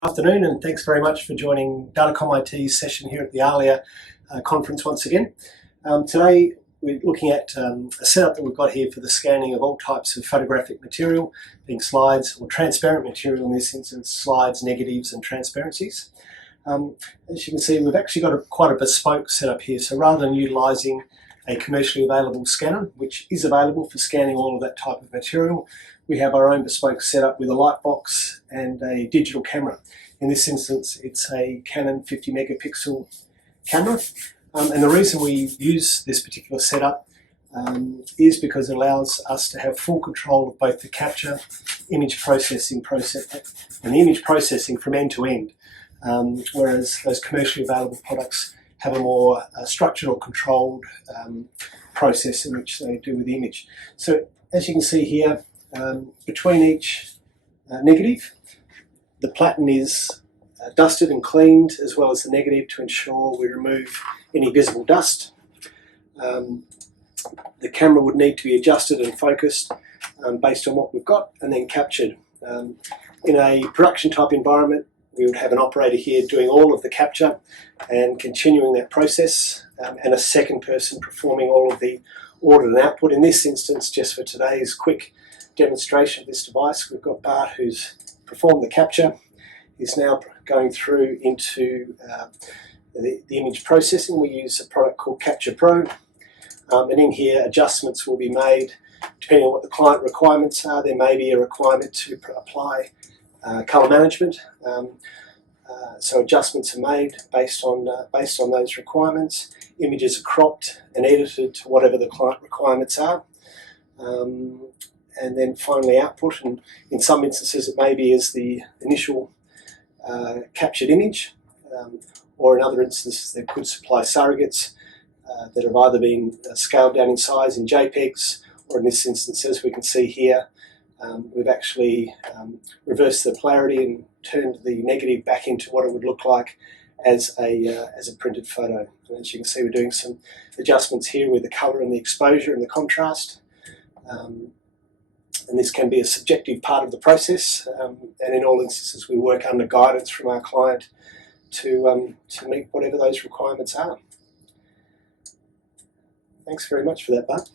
Afternoon, and thanks very much for joining Datacom IT's session here at the ALIA conference once again. Today we're looking at a setup that we've got here for the scanning of all types of photographic material, being slides or transparent material, in this instance slides, negatives and transparencies. As you can see, we've actually got quite a bespoke setup here, so rather than utilising a commercially available scanner, which is available for scanning all of that type of material, we have our own bespoke setup with a light box and a digital camera. In this instance, it's a Canon 50 megapixel camera. And the reason we use this particular setup is because it allows us to have full control of both the capture, image processing and the image processing from end to end. Whereas those commercially available products have a more structured or controlled process in which they do with the image. So as you can see here, between each negative, the platen is dusted and cleaned, as well as the negative, to ensure we remove any visible dust. The camera would need to be adjusted and focused based on what we've got, and then captured. In a production type environment, we would have an operator here doing all of the capture and continuing that process, and a second person performing all of the audit and output. In this instance, just for today's quick demonstration of this device, we've got Bart, who's performed the capture. He's now going through into the image processing. We use a product called Capture Pro, and in here adjustments will be made depending on what the client requirements are. There may be a requirement to apply colour management, so adjustments are made based on those requirements. Images are cropped and edited to whatever the client requirements are. And then finally output, and in some instances it may be as the initial captured image, or in other instances they could supply surrogates that have either been scaled down in size in JPEGs, or in this instance, as we can see here, we've actually reversed the polarity and turned the negative back into what it would look like as a printed photo. And as you can see, we're doing some adjustments here with the colour and the exposure and the contrast. And this can be a subjective part of the process, and in all instances we work under guidance from our client to meet whatever those requirements are. Thanks very much for that, Bart.